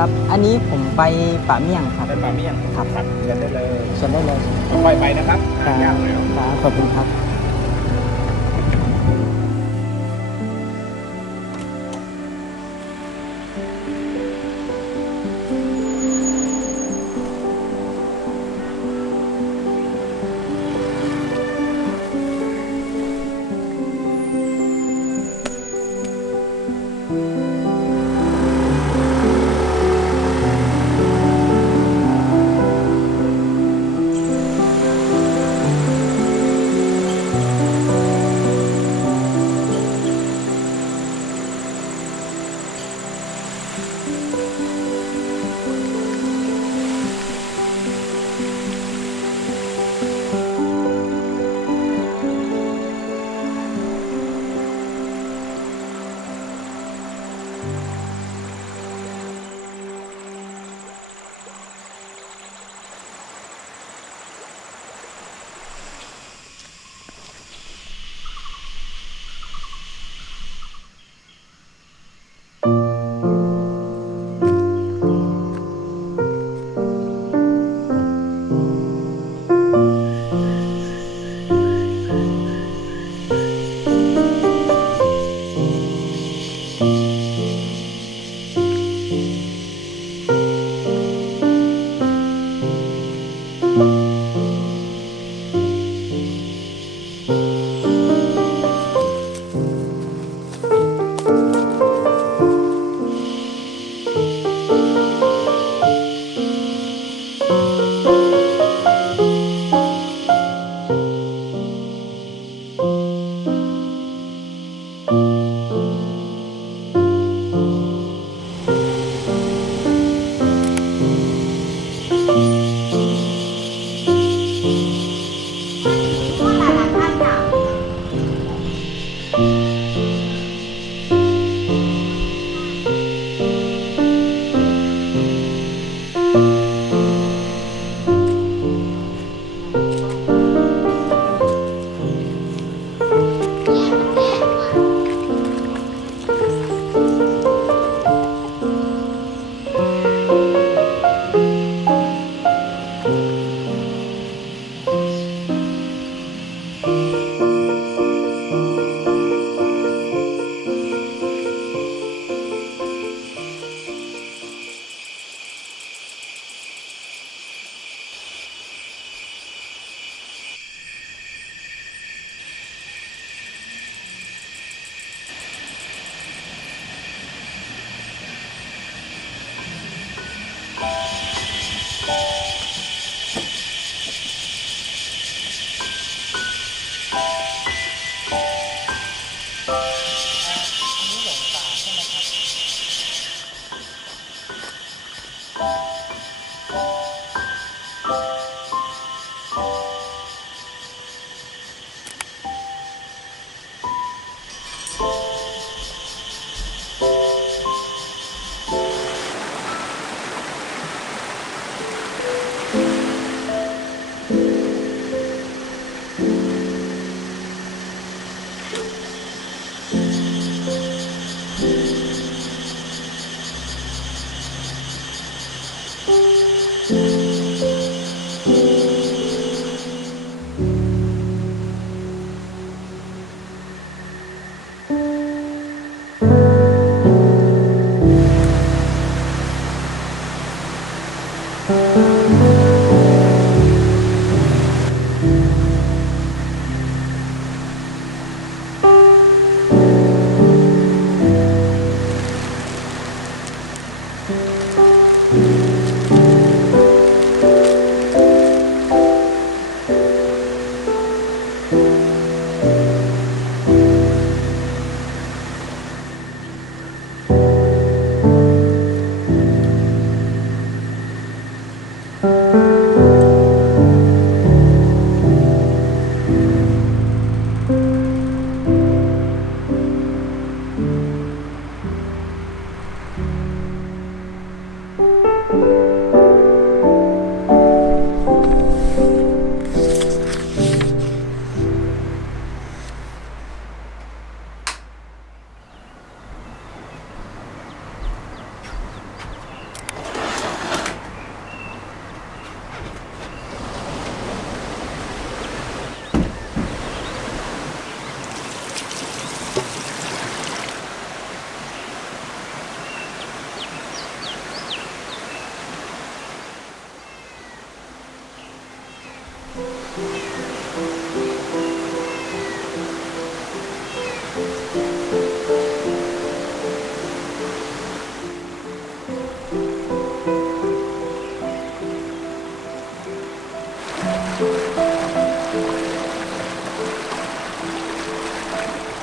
ครับอันนี้ผมไปป่าเมี่ยงครับไปป่าเมี่ยง ครับ เดินได้เลย เชิญได้เลย ค่อยๆไปนะครับ ครับ ยากเลย ครับขอบคุณครับ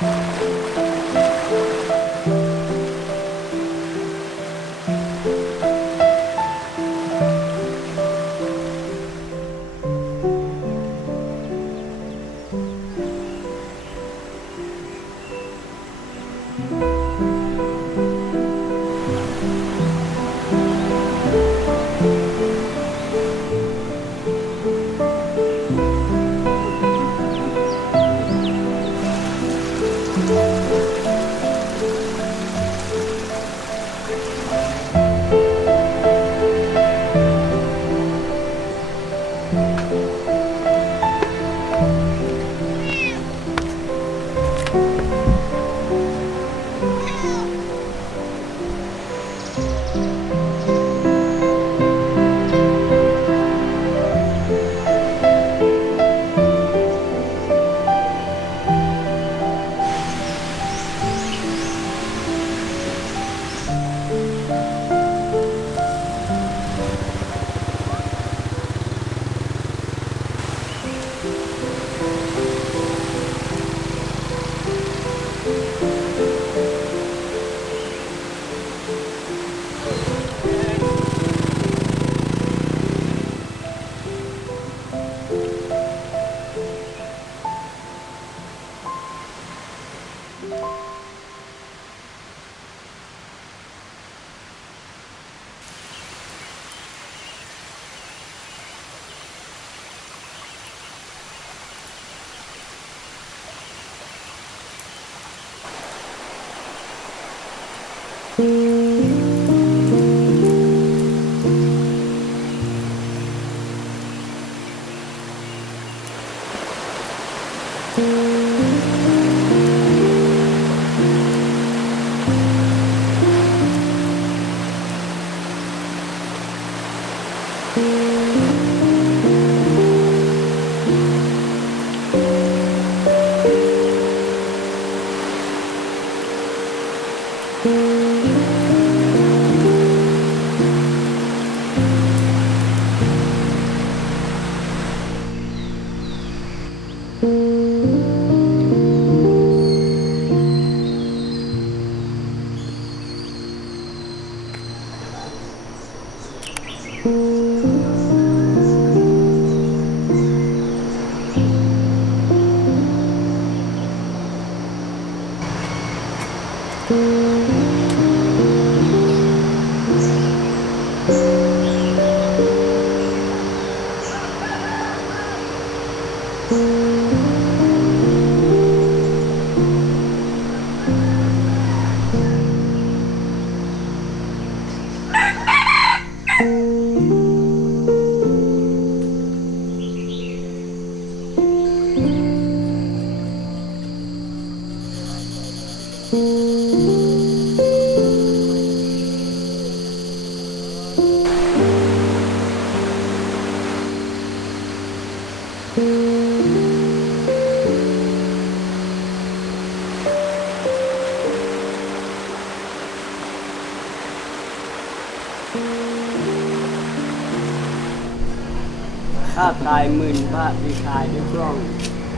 ่าตาย10,000 บาทที่ขายด้วยกล้อง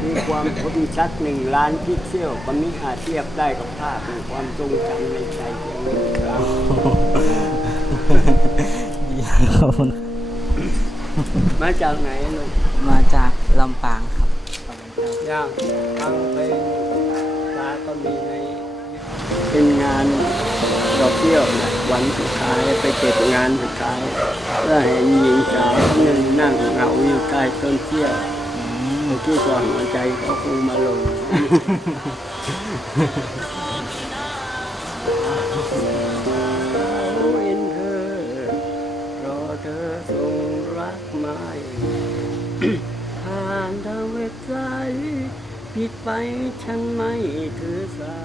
มีความคมชัด1,000,000 พิกเซลก็มิอาจเทียบได้กับภาพในความทรงจำในใจเพียง1 ครั้ง ขอบคุณ มาจากไหนลูก มาจากลำปางครับ ย่างทางไปตาก็มีในเป็นงานดอกเที่ยวนะวันสุดท้ายไปเก็บงานสุดท้ายแล้วเห็นหญิงสาวคนหนึ่งนั่งเหงาอยู่ใต้ต้นเที่ยวเมื่อกี้ก่อนหัวใจเขาคงมาลง เห็นเธอรอเธอส่งรักมา ผ่านทางเว็บไซต์ผิดไปฉันไม่ถือสา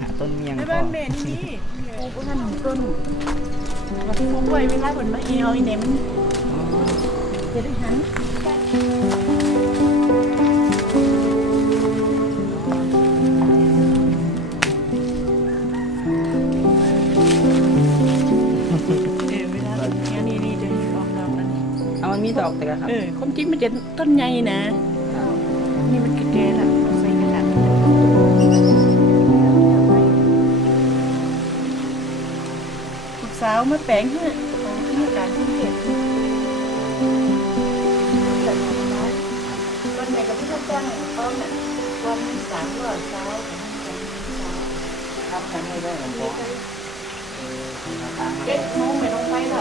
หาต้นเมียง ใน ก็ บ้านแม่นี่ปลูกท่านต้นปลูกไว้เวลาฝนมาเอวอีเนี่ยมันจะได้หันเวลานี่จะออกดอกแล้วนี่ เอามันมีดอกแต่ก็ครับ ความจริงมันจะต้นใหญ่นะ นี่มันแก่ๆแล้วใส่กระถางลูกสาวมาแปลงให้ที่การที่เก็บวันไหนกับพี่ท่านจ้างต้นน่ะวัน300เช้าทำกันไม่ได้ผมบอก 7 โมงไม่ต้องไปละ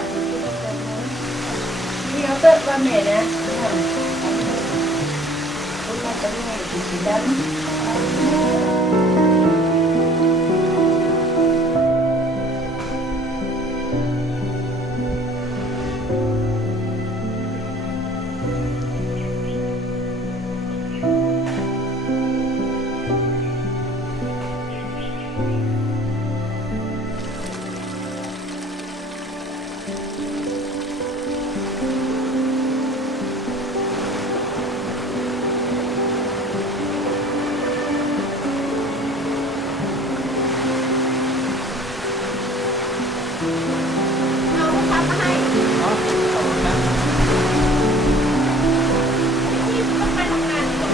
นี่เอาเติร์วันไหนนะคนมาจะให้สีดเอาลูกค้ามาให้ที่ต้องไปทำงานก่อน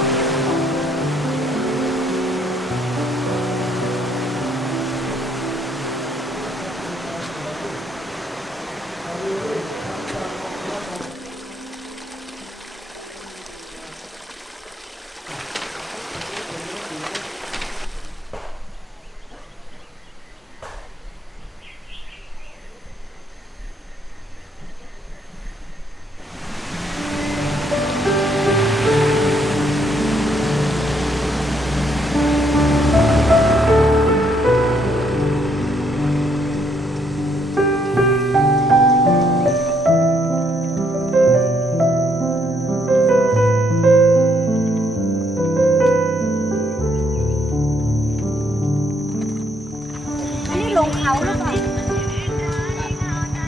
อันนี้ลงเขาหรือเปล่า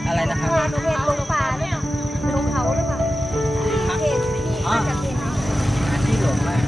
อะไรนะครับ ลงป่าหรือเปล่าลงเขาหรือเปล่าเห็นนี่มาจากเห็นเนาะ ที่หลงมาก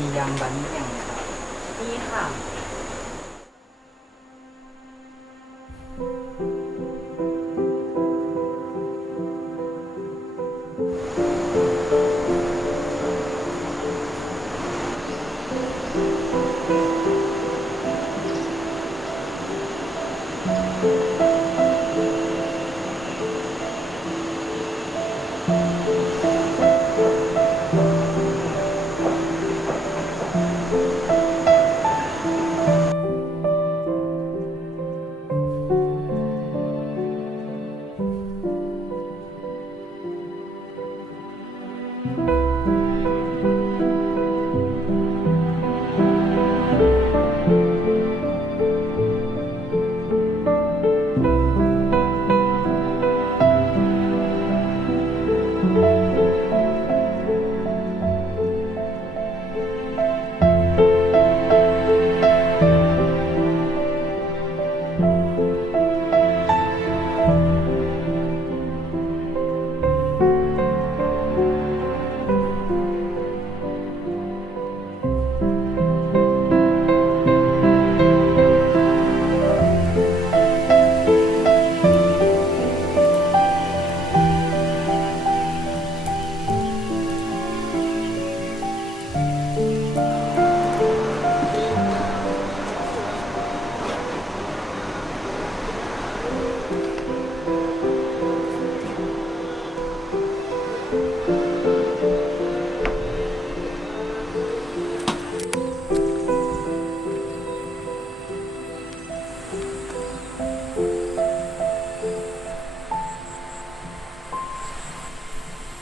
มียำบันนี่ยังครับ มีค่ะ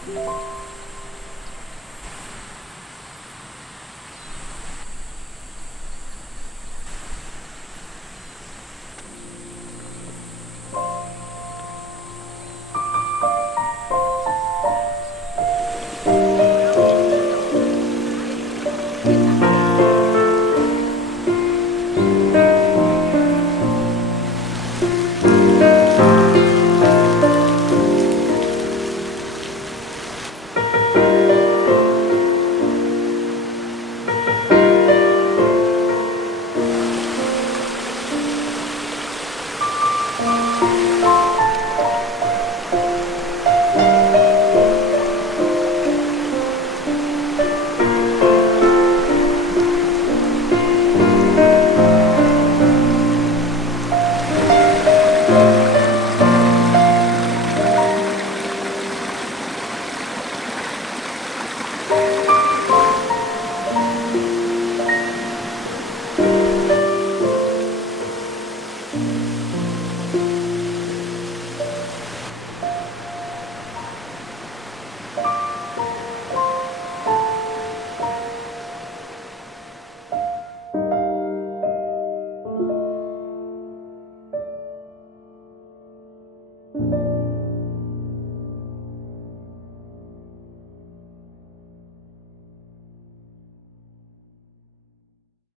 เ